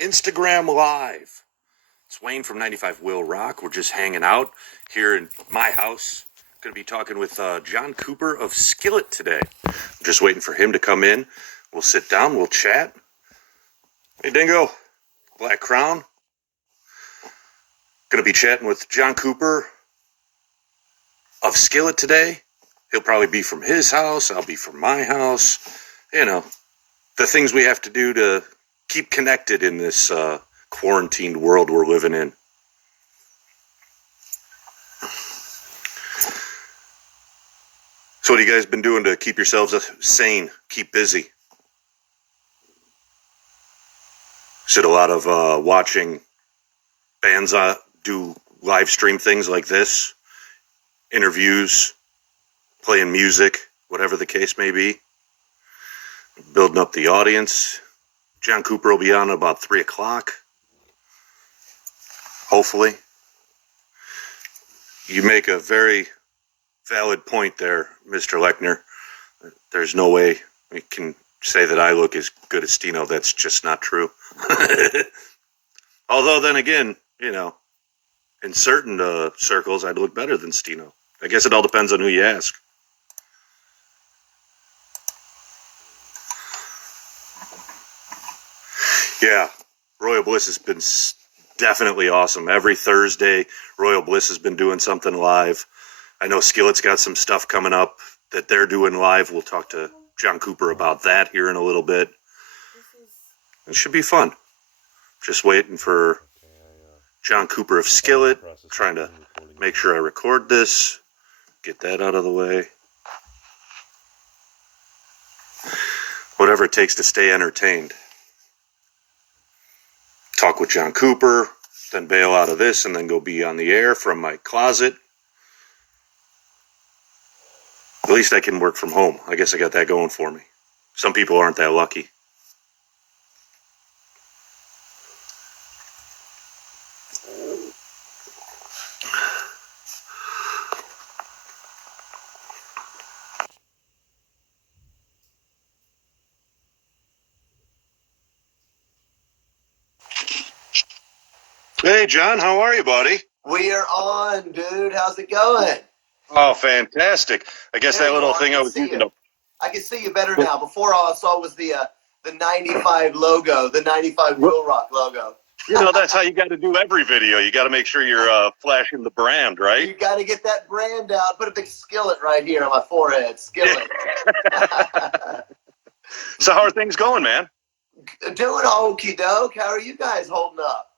Instagram Live. It's Wayne from 95 Will Rock. We're just hanging out here in my house. Going to be talking with John Cooper of Skillet today. I'm just waiting for him to come in. We'll sit down, we'll chat. Hey, Dingo. Black Crown. Going to be chatting with John Cooper of Skillet today. He'll probably be from his house. I'll be from my house. You know, the things we have to do to keep connected in this quarantined world we're living in. So what have you guys been doing to keep yourselves sane, keep busy? Is it a lot of watching bands do live stream things like this? Interviews, playing music, whatever the case may be? Building up the audience. John Cooper will be on at about 3 o'clock. Hopefully. You make a very valid point there, Mr. Lechner. There's no way we can say that I look as good as Stino. That's just not true. Although then again, you know, in certain circles, I'd look better than Stino. I guess it all depends on who you ask. Yeah, Royal Bliss has been definitely awesome. Every Thursday, Royal Bliss has been doing something live. I know Skillet's got some stuff coming up that they're doing live. We'll talk to John Cooper about that here in a little bit. It should be fun. Just waiting for John Cooper of Skillet. Trying to make sure I record this. Get that out of the way. Whatever it takes to stay entertained. Talk with John Cooper, then bail out of this, and then go be on the air from my closet. At least I can work from home. I guess I got that going for me. Some people aren't that lucky. Hey, John, how are you, buddy? We are on, dude. How's it going? Oh, fantastic. I guess that little thing I was using. I can see you better now. Before, all I saw was the 95 logo, the 95 Will Rock logo. You know, that's how you got to do every video. You got to make sure you're flashing the brand, right? You got to get that brand out. Put a big skillet right here on my forehead. Skillet. So how are things going, man? Doing okie doke. How are you guys holding up?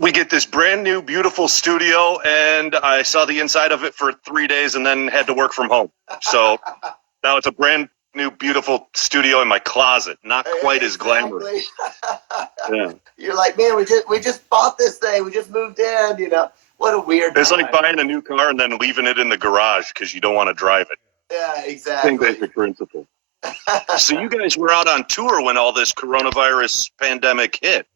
We get this brand new, beautiful studio, and I saw the inside of it for 3 days and then had to work from home. So now it's a brand new, beautiful studio in my closet. Not quite as glamorous. Yeah. You're like, man, we just bought this thing. We just moved in, you know. What a weird It's time. like buying a new car and then leaving it in the garage because you don't want to drive it. Yeah, exactly. Same basic principle. So you guys were out on tour when all this coronavirus pandemic hit.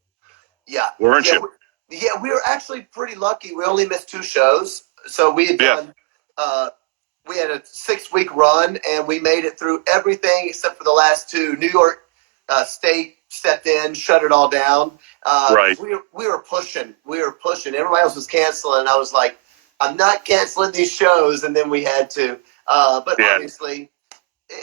Yeah. Weren't you? Yeah, we were actually pretty lucky. We only missed 2 shows. So we had done, we had a 6-week run, and we made it through everything except for the last 2. New York State stepped in, shut it all down. Right. We were pushing. Everybody else was canceling. I was like, I'm not canceling these shows, and then we had to. But obviously,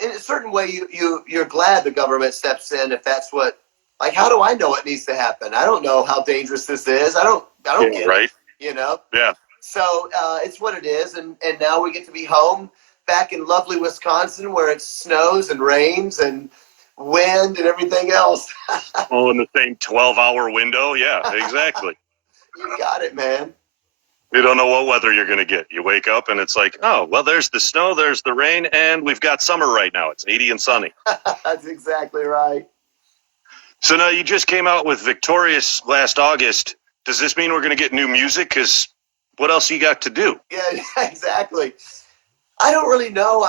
in a certain way, you're glad the government steps in if that's what. Like, how do I know what needs to happen? I don't know how dangerous this is. I don't get it, you know? Yeah. So it's what it is, and now we get to be home back in lovely Wisconsin where it snows and rains and wind and everything else. All in the same 12-hour window? Yeah, exactly. You got it, man. You don't know what weather you're going to get. You wake up and it's like, oh, well, there's the snow, there's the rain, and we've got summer right now. It's 80 and sunny. That's exactly right. So now you just came out with Victorious last August. Does this mean we're going to get new music? Because what else you got to do? Yeah, exactly. I don't really know.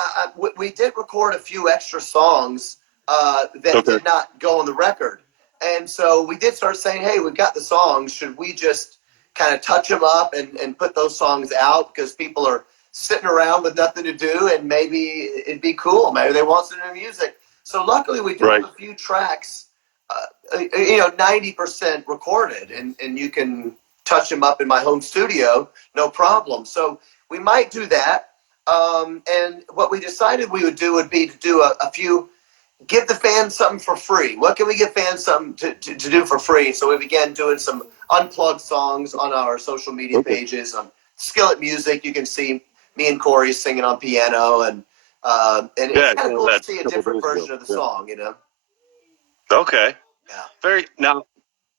We did record a few extra songs that did not go on the record. And so we did start saying, hey, we've got the songs. Should we just kind of touch them up and put those songs out? Because people are sitting around with nothing to do, and maybe it'd be cool. Maybe they want some new music. So luckily we do have a few tracks 90% recorded, and you can touch them up in my home studio, no problem. So we might do that. And what we decided we would do would be to do a few, give the fans something for free. What can we give fans something to do for free? So we began doing some unplugged songs on our social media pages. On Skillet Music, you can see me and Corey singing on piano, and it's kind of cool to see a different version of the song, Okay. Yeah. Now,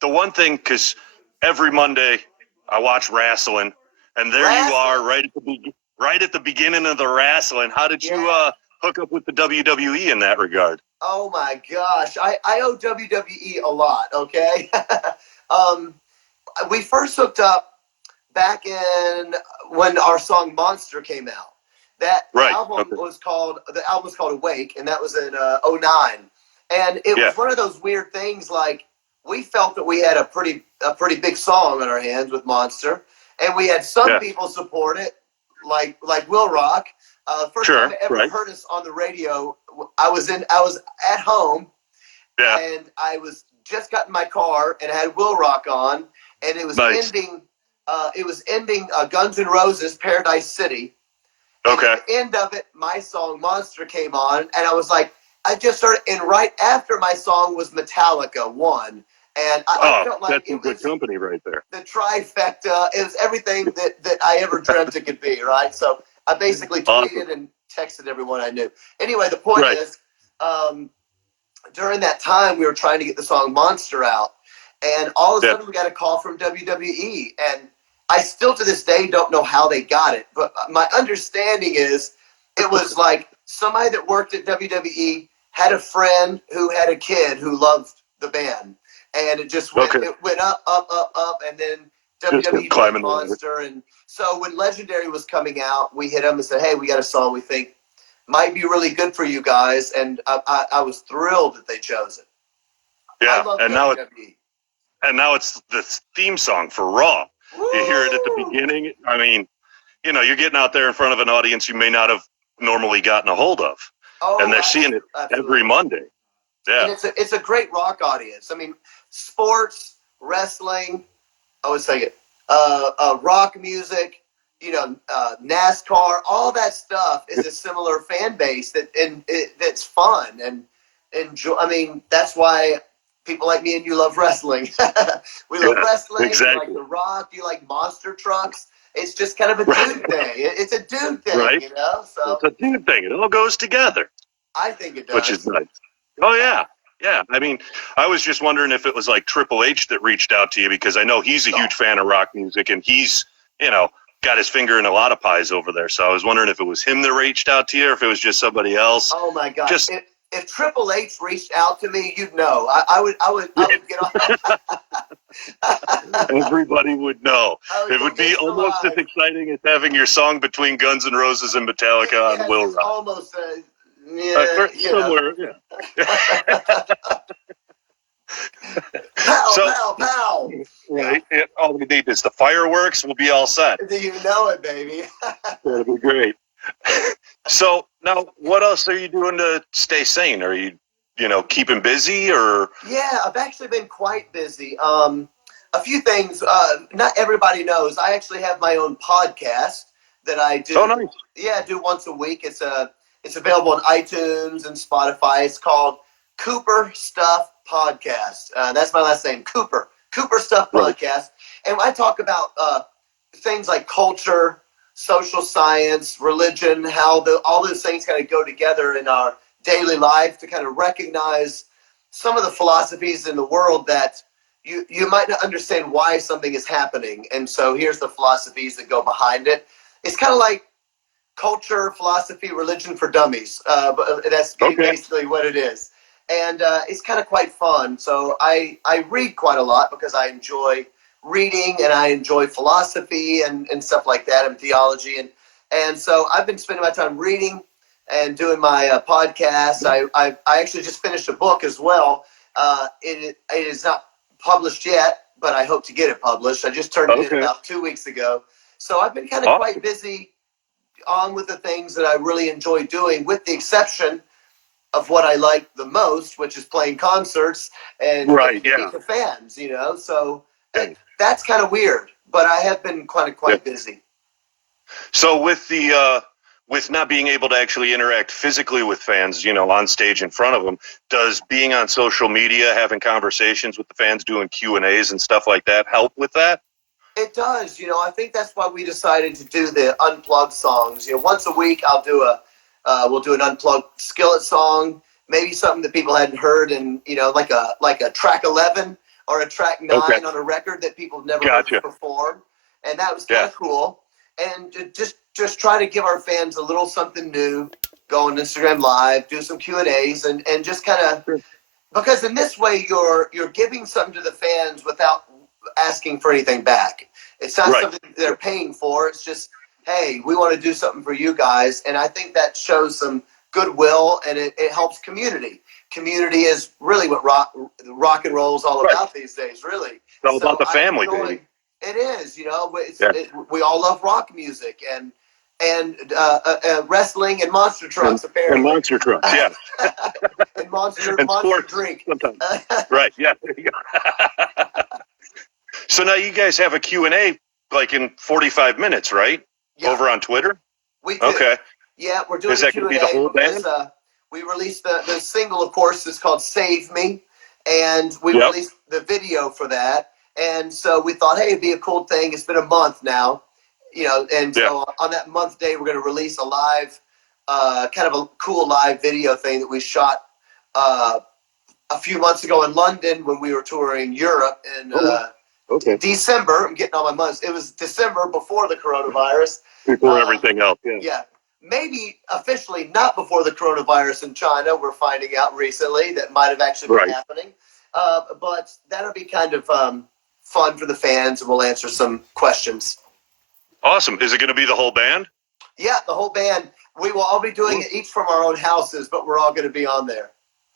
the one thing, because every Monday I watch wrestling, and there you are, right at the beginning of the wrestling. How did you hook up with the WWE in that regard? Oh my gosh, I owe WWE a lot. Okay, we first hooked up back in when our song Monster came out. That album was called Awake, and that was in '09. And it was one of those weird things, like, we felt that we had a pretty big song on our hands with Monster, and we had some people support it, like Will Rock. First time I ever heard us on the radio, I was at home, and I was just got in my car, and I had Will Rock on, and it was ending. It was ending Guns N' Roses' Paradise City. Okay. At the end of it, my song Monster came on, and I was like, I just started, and right after my song was Metallica, One. And I felt like that's some good company right there. The trifecta. It was everything that I ever dreamt it could be, right? So I basically tweeted and texted everyone I knew. Anyway, the point is, during that time, we were trying to get the song Monster out, and all of a sudden we got a call from WWE, and I still to this day don't know how they got it, but my understanding is it was like somebody that worked at WWE had a friend who had a kid who loved the band, and it just went, it went up, and then WWE did Monster. And so when Legendary was coming out, we hit them and said, hey, we got a song we think might be really good for you guys, and I was thrilled that they chose it. Yeah, I love and WWE. now it's the theme song for Raw. Woo! You hear it at the beginning. I mean, you're getting out there in front of an audience you may not have normally gotten a hold of, and they're seeing it every Monday. Yeah, and it's a great rock audience. I mean, sports, wrestling, I would say it, rock music, NASCAR, all that stuff is a similar fan base that's fun and enjoy. I mean, that's why people like me and you love wrestling. We love wrestling. Exactly. You like the rock. You like monster trucks. It's just kind of a dude thing. It's a dude thing, right? So it's a dude thing. It all goes together. I think it does. Which is nice. Oh yeah. Yeah, I mean, I was just wondering if it was like Triple H that reached out to you, because I know he's a huge fan of rock music, and he's, got his finger in a lot of pies over there. So I was wondering if it was him that reached out to you, or if it was just somebody else. Oh my God! If Triple H reached out to me, you'd know. I would get on. Everybody would know. It would be almost as exciting as having your song between Guns N' Roses and Metallica on Will Rock. Almost. Somewhere, Pow, pow. Right. All we need is the fireworks. We'll be all set. You know it, baby. That'll be great. So now, what else are you doing to stay sane? Are you, keeping busy, or? Yeah, I've actually been quite busy. A few things. Not everybody knows. I actually have my own podcast that I do. Oh, nice. Yeah, I do once a week. It's available on iTunes and Spotify. It's called Cooper Stuff Podcast. That's my last name, Cooper. Cooper Stuff Podcast. And I talk about things like culture, social science, religion, how all those things kind of go together in our daily life to kind of recognize some of the philosophies in the world that you might not understand why something is happening. And so here's the philosophies that go behind it. It's kind of like culture, philosophy, religion for dummies. But that's basically what it is. And it's kind of quite fun. So I read quite a lot because I enjoy reading, and I enjoy philosophy and stuff like that, and theology. And so I've been spending my time reading and doing my podcast. I actually just finished a book as well. It is not published yet, but I hope to get it published. I just turned it in about 2 weeks ago. So I've been kind of quite busy on with the things that I really enjoy doing, with the exception of what I like the most, which is playing concerts and Right. meeting Yeah. the fans. So Yeah. that's kind of weird. But I have been quite busy. So with not being able to actually interact physically with fans, on stage in front of them, does being on social media, having conversations with the fans, doing Q&As and stuff like that help with that? It does. I think that's why we decided to do the unplugged songs. Once a week we'll do an unplugged Skillet song, maybe something that people hadn't heard, and like a track 11 or a track 9 on a record that people have never heard perform, and that was kind of cool. And just try to give our fans a little something new. Go on Instagram Live, do some Q&As, and just kind of, because in this way you're giving something to the fans without asking for anything back. It's not something they're paying for. It's just, hey, we want to do something for you guys. And I think that shows some goodwill, and it helps community. Community is really what rock and roll is all about these days, really. It's all about the family, baby. It is, we all love rock music and wrestling and monster trucks, apparently. And monster trucks, yeah. and monster drink. Sometimes. Right, yeah. So now you guys have a Q&A like in 45 minutes, right? Yeah. Over on Twitter? We do. Okay. Yeah, we're doing a Q&A. Is that going to be the whole band? We released the single, of course, is called Save Me, and we released the video for that. And so we thought, hey, it'd be a cool thing. It's been a month now, and so on that month day, we're going to release a live, kind of a cool live video thing that we shot a few months ago in London when we were touring Europe in December. I'm getting all my months. It was December before the coronavirus. Before everything else, yeah. Maybe officially not before the coronavirus in China. We're finding out recently that might have actually been happening. But that'll be kind of fun for the fans, and we'll answer some questions. Awesome. Is it going to be the whole band? Yeah, the whole band. We will all be doing it each from our own houses, but we're all going to be on there.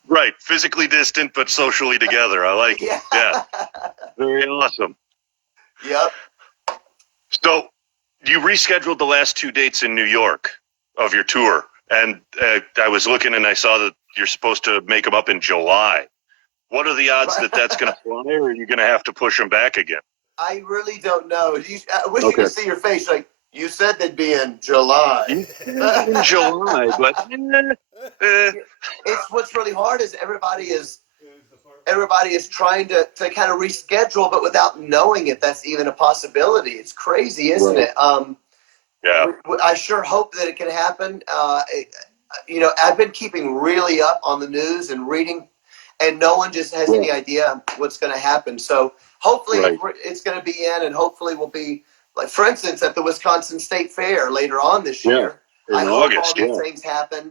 Right. Physically distant, but socially together. I like it. Yeah. Very awesome. Yep. So you rescheduled the last 2 dates in New York of your tour. And I was looking and I saw that you're supposed to make them up in July. What are the odds that that's going to fly, or are you going to have to push them back again? I really don't know. I wish you could see your face. Like, you said they'd be in July. In July, but it's what's really hard is everybody is trying to kind of reschedule, but without knowing if that's even a possibility. It's crazy, isn't it? Yeah. I sure hope that it can happen. I've been keeping really up on the news and reading, and no one just has any idea what's going to happen. So hopefully it's going to be in, and hopefully we'll be, like, for instance, at the Wisconsin State Fair later on this year. In August, hope all these things happen.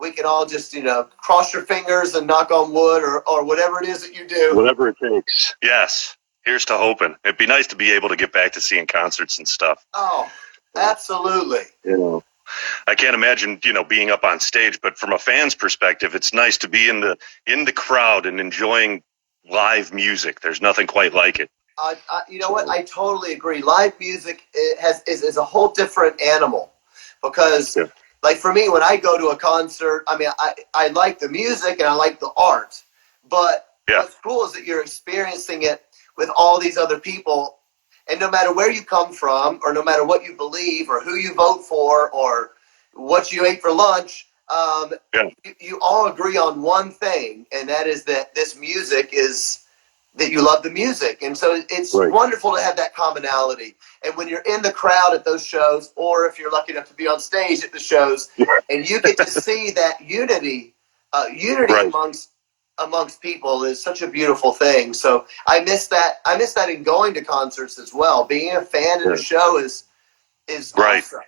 We can all just, cross your fingers and knock on wood or whatever it is that you do. Whatever it takes. Yes. Here's to hoping. It'd be nice to be able to get back to seeing concerts and stuff. Oh, absolutely. I can't imagine, being up on stage, but from a fan's perspective, it's nice to be in the crowd and enjoying live music. There's nothing quite like it. You know what? I totally agree. Live music is a whole different animal, because like for me, when I go to a concert, I mean, I like the music and I like the art, but what's cool is that you're experiencing it with all these other people. And no matter where you come from, or no matter what you believe, or who you vote for, or what you ate for lunch, you all agree on one thing, and that is that this music is, that you love the music. And so it's wonderful to have that commonality. And when you're in the crowd at those shows, or if you're lucky enough to be on stage at the shows, and you get to see that unity amongst people is such a beautiful thing. So I miss that in going to concerts as well. Being a fan at a show is awesome.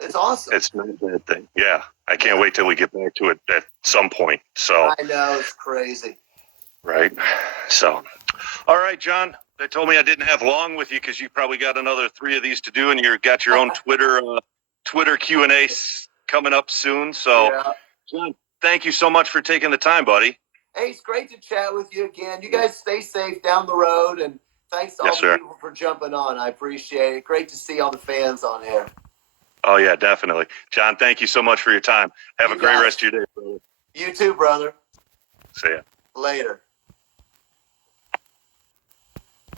It's awesome. It's not a bad thing. Yeah. I can't wait till we get back to it at some point. So I know, it's crazy. Right. So, all right, John, they told me I didn't have long with you because you probably got another 3 of these to do, and you got your own Twitter Q&A coming up soon. So, John, thank you so much for taking the time, buddy. Hey, it's great to chat with you again. You guys stay safe down the road, and thanks to all the people for jumping on. I appreciate it. Great to see all the fans on here. Oh, yeah, definitely. John, thank you so much for your time. Have a great rest of your day, brother. You too, brother. See ya. Later.